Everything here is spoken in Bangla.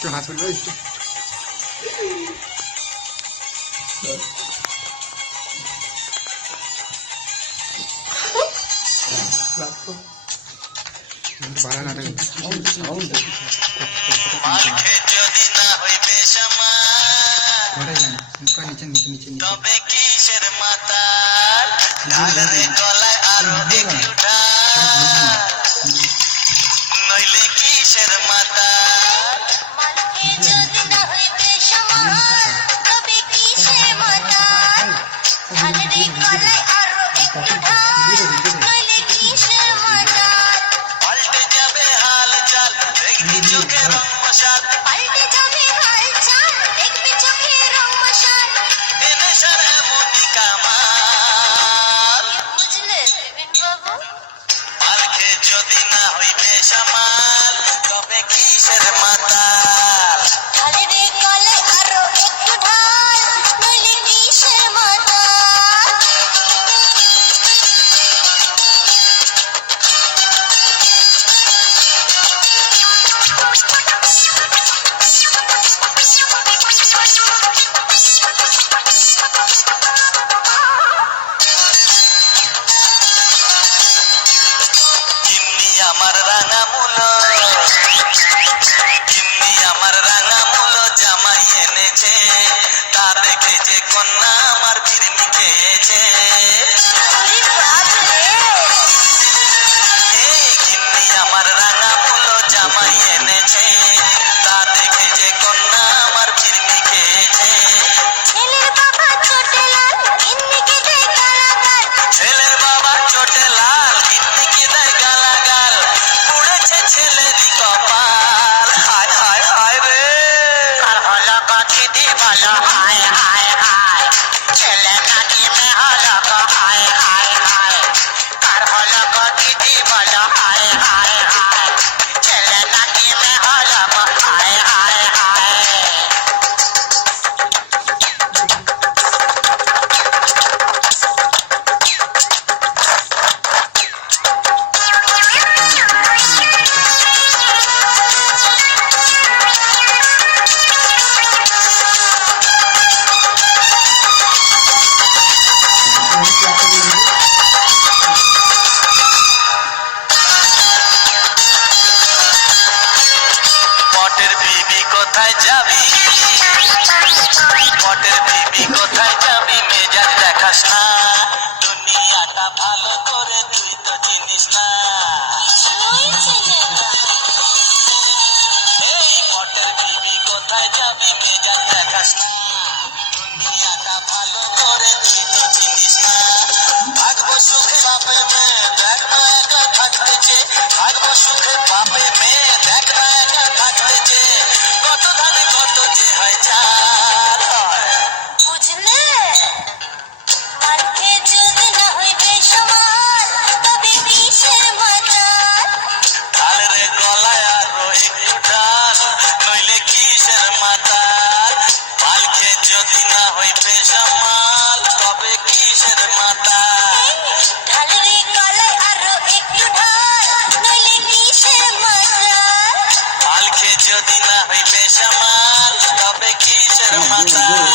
তো হাত পড়বে বাড়া না থাকে নিচে নিচে নিচে তবে কিসের মাতাল ঢালে গলায় আরো একটু ঢাল নইলে কিসের মাতাল মালকে যদি না হইবে সমান তবে কিসের মাতাল ঢালে গলায় আরো একটু ঢাল নইলে কিসের মাতাল পাল্টে যাবে হাল চাল দেখবি চোখে রং মশাল পাল্টে যাবে হাল চাল দেখবি চোখে রং মশাল এনে সারা মনি কামাল বুঝলে বিপিন বাবু মালকে যদি না হইবে সমান তবে কিসের মাতাল ঢালে রে গলায় আরো একটু ঢাল নইলে কিসের মাতাল কিন্নি আমার রাঙা মুলো কিন্নি আমার রাঙা মুলো জামাই এনেছে তা দেখে যে কন্যা আমার ফিরনি খেয়েছে কিন্নি আমার রাঙা মুলো জামাই এনেছে তা দেখে যে কন্যা আমার ফিরনি খেয়েছে ছেলের বাবা চোটে লাল কিন্নিকে দেয় গালাগাল ছেলের বাবা চোটে লাল কিন্নিকে দেয় গালাগাল পুড়েছে ছেলেরই কপাল হায় হায় হায় রে আর হলো দিদি বলো হায় হায় হায় ছেলে নাকি মে হলো হায় হায় হায় আর হলো দিদি বলো হায় হায় হায় ছেলে নাকি মে হলো হায় হায় হায় পটের বিবি কোথায় যাবি পটের বিবি কোথায় যাবি মেজাজ দেখাস না দুনিয়াটা ভালো করে তুই তো চিনিস না পটের বিবি কোথায় যাবি মেজাজ দেখাস না দুনিয়াটা ভালো করে তুই তো চিনিস না থাকবো সুখে বাপে মেয়ে দেখ না একা থাকতেছে থাকবো সুখে বাপে মেয়ে দেখ না একা থাকতেছে কত ধানে কত যে হয় চার বুঝলে মালকে যদি না হইবে সমান তবে কিসের মাতাল ঢাল রে গলায় আরো একটু ঢাল নইলে কিসের মাতাল মালকে যদি না হইবে সমান তবে কিসের মাতাল ঢাল রে গলায় আরো একটু ঢাল নইলে কিসের মাতাল মালকে যদি না হইবে সমান তবে কিসের মাতাল